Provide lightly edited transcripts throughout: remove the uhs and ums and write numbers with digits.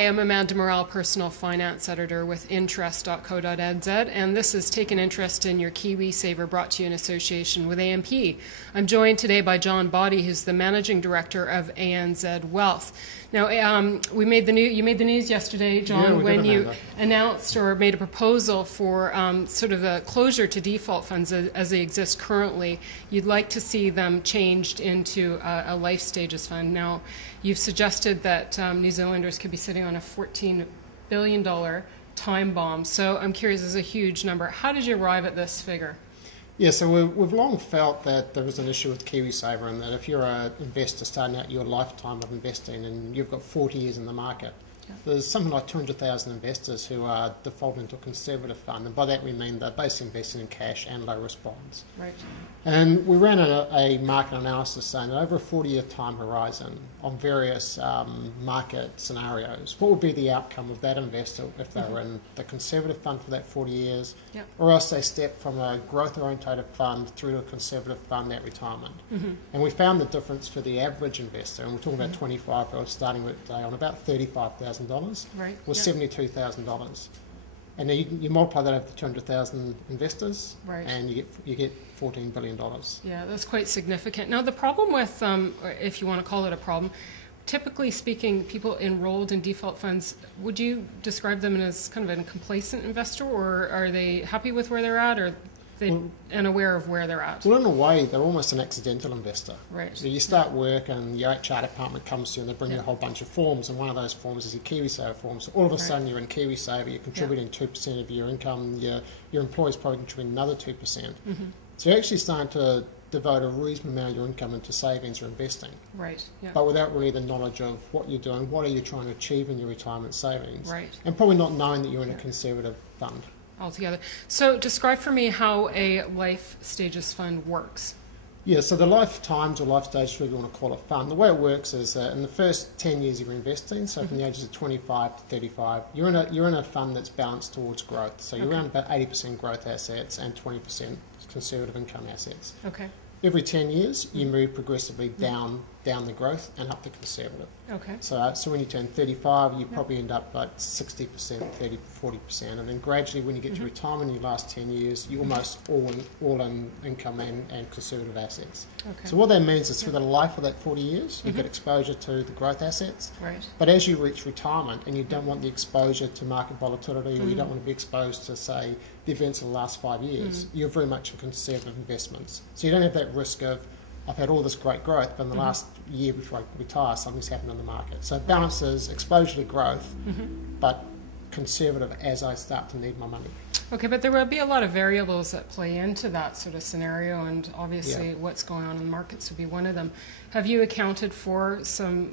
Hi, I'm Amanda Morrell, Personal Finance Editor with interest.co.nz, and this is Take an Interest in Your KiwiSaver, brought to you in association with AMP. I'm joined today by John Boddy, who's the Managing Director of ANZ Wealth. Now, you made the news yesterday, John, when you announced or made a proposal for sort of a closure to default funds as they exist currently. You'd like to see them changed into a life stages fund. Now, you've suggested that New Zealanders could be sitting on a $14 billion time bomb. So I'm curious, this is a huge number. How did you arrive at this figure? Yeah, so we've long felt that there was an issue with KiwiSaver, and that if you're an investor starting out your lifetime of investing and you've got 40 years in the market, there's something like 200,000 investors who are defaulting to a conservative fund, and by that we mean they're basically investing in cash and low-risk bonds. Right. And we ran a market analysis saying that over a 40-year time horizon on various market scenarios, what would be the outcome of that investor if they were in the conservative fund for that 40 years, or else they stepped from a growth-orientated fund through to a conservative fund at retirement. And we found the difference for the average investor, and we're talking about 25-year-olds starting with today on about $35,000, was $72,000. And then you multiply that over the 200,000 investors, and you get $14 billion. Yeah, that's quite significant. Now, the problem with, if you want to call it a problem, typically speaking, people enrolled in default funds, would you describe them as kind of a complacent investor, or are they happy with where they're at, or and aware of where they're at? Well, in a way, they're almost an accidental investor. Right. So you start work and your HR department comes to you and they bring you a whole bunch of forms, and one of those forms is your KiwiSaver form. So all of a sudden you're in KiwiSaver, you're contributing 2% of your income, your employer's probably contributing another 2%. So you're actually starting to devote a reasonable amount of your income into savings or investing. Right. Yeah. But without really the knowledge of what you're doing, what are you trying to achieve in your retirement savings. Right. And probably not knowing that you're in a conservative fund. Altogether. So describe for me how a life stages fund works. Yeah, so the lifetimes or life stages, whatever you want to call it, fund, the way it works is in the first 10 years of your investing, so from the ages of 25 to 35, you're in a fund that's balanced towards growth. So you're around about 80% growth assets and 20% conservative income assets. Okay. Every 10 years, you move progressively down the growth and up to conservative. Okay. So when you turn 35, you probably end up like 60%, 30%, 40%, and then gradually when you get to retirement in your last 10 years, you're almost all in income and conservative assets. Okay. So what that means is through the life of that 40 years, you get exposure to the growth assets. Right. But as you reach retirement and you don't want the exposure to market volatility, or you don't want to be exposed to, say, the events of the last 5 years, you're very much in conservative investments. So you don't have that risk of, I've had all this great growth, but in the last year before I retire, something's happened in the market. So it balances exposure to growth, but conservative as I start to need my money. Okay, but there will be a lot of variables that play into that sort of scenario, and obviously what's going on in the markets would be one of them. Have you accounted for some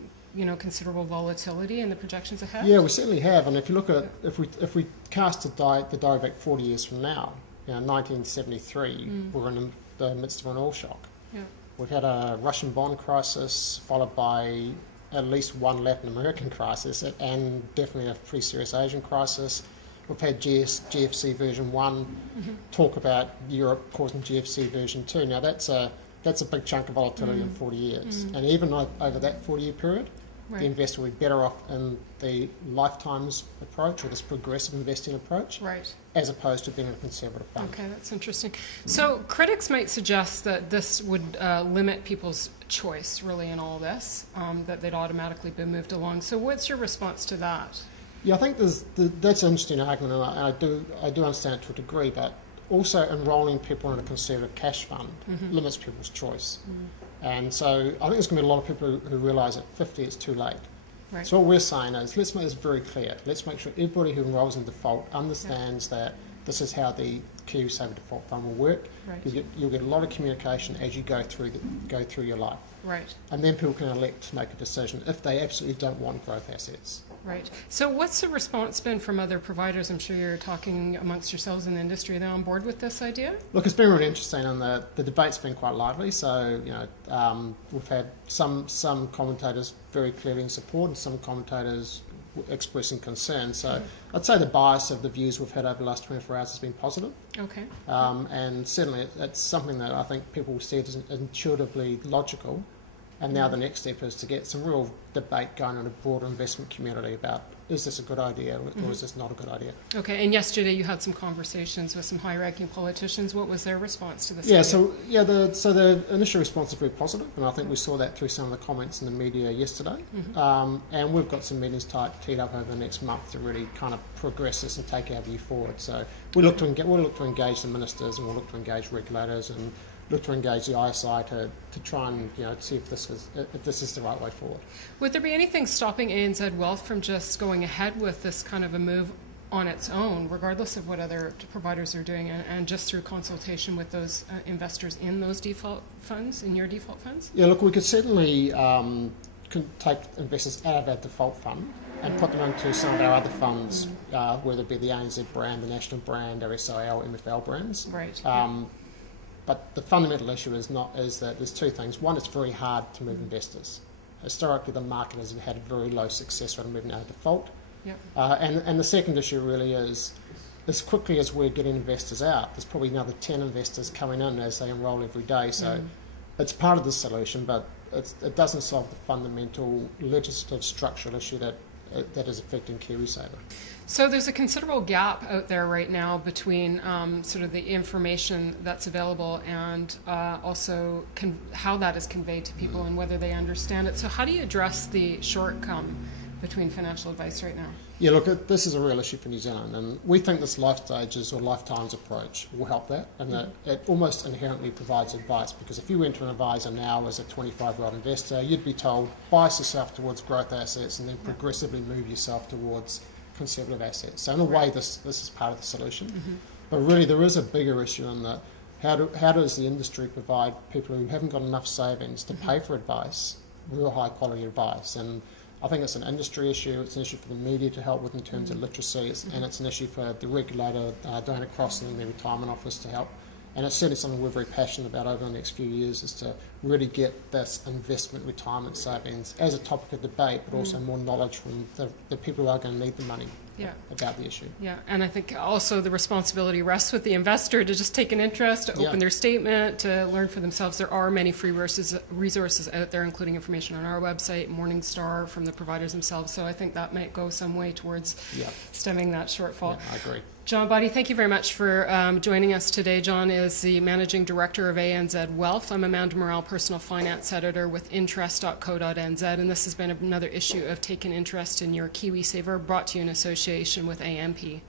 considerable volatility in the projections ahead? Yeah, we certainly have. And if you look at, if we cast the diary back 40 years from now, 1973, we're in the midst of an oil shock. Yeah. We've had a Russian bond crisis, followed by at least one Latin American crisis, and definitely a pretty serious Asian crisis. We've had GFC version 1, talk about Europe causing GFC version 2. Now that's a big chunk of volatility in 40 years. And even over that 40-year period, the investor would be better off in the lifetimes approach, or this progressive investing approach, as opposed to being a conservative fund. Okay, that's interesting. So critics might suggest that this would limit people's choice, really, in all this, that they'd automatically be moved along. So what's your response to that? Yeah, I think that's an interesting argument, and I do understand it to a degree, but also enrolling people in a conservative cash fund limits people's choice. And so I think there's going to be a lot of people who realise at 50 it's too late. Right. So what we're saying is, let's make this very clear. Let's make sure everybody who enrolls in default understands that this is how the KiwiSaver default fund will work. Right. You'll get a lot of communication as you go through your life. Right. And then people can elect to make a decision if they absolutely don't want growth assets. Right. So what's the response been from other providers? I'm sure you're talking amongst yourselves in the industry. Are they on board with this idea? Look, it's been really interesting, and the debate's been quite lively. So, we've had some commentators very clearly in support, and some commentators expressing concern. So I'd say the bias of the views we've had over the last 24 hours has been positive. Okay. And certainly it's something that I think people will see as intuitively logical. And now the next step is to get some real debate going in a broader investment community about is this a good idea or is this not a good idea? Okay, and yesterday you had some conversations with some high-ranking politicians. What was their response to this? Yeah, so the initial response is very positive, and I think we saw that through some of the comments in the media yesterday. And we've got some meetings teed up over the next month to really kind of progress this and take our view forward. So we'll look to engage the ministers, and we'll look to engage regulators, and look to engage the ISI to try and see if this is the right way forward. Would there be anything stopping ANZ Wealth from just going ahead with this kind of a move on its own, regardless of what other providers are doing, and just through consultation with those investors in those default funds, in your default funds? Yeah, look, we could certainly take investors out of our default fund and put them into some of our other funds, whether it be the ANZ brand, the national brand, our SIL, MFL brands. Right. But the fundamental issue is that there's two things. One, it's very hard to move investors. Historically, the market has had a very low success rate of moving out of default. Yep. And the second issue really is, as quickly as we're getting investors out, there's probably another 10 investors coming in as they enrol every day. So it's part of the solution, but it doesn't solve the fundamental legislative structural issue that is affecting KiwiSaver. So there's a considerable gap out there right now between sort of the information that's available and also how that is conveyed to people and whether they understand it. So how do you address the shortcoming between financial advice right now? Yeah, look, this is a real issue for New Zealand, and we think this life stages or lifetimes approach will help that, and that it almost inherently provides advice, because if you went to an advisor now as a 25-year-old investor, you'd be told, bias yourself towards growth assets and then progressively move yourself towards conservative assets. So in a way, this is part of the solution. But really, there is a bigger issue in that how does the industry provide people who haven't got enough savings to pay for advice, real high-quality advice? And I think it's an industry issue, it's an issue for the media to help with in terms of literacy, and it's an issue for the regulator, Diana Cross and the retirement office to help. And it's certainly something we're very passionate about over the next few years, is to really get this investment retirement savings as a topic of debate, but also more knowledge from the people who are going to need the money about the issue. Yeah, and I think also the responsibility rests with the investor to just take an interest, to open their statement, to learn for themselves. There are many free resources out there, including information on our website, Morningstar, from the providers themselves. So I think that might go some way towards stemming that shortfall. Yeah, I agree. John Body, thank you very much for joining us today. John is the Managing Director of ANZ Wealth. I'm Amanda Morrell, Personal Finance Editor with interest.co.nz, and this has been another issue of Taking Interest in Your KiwiSaver, brought to you in association with AMP.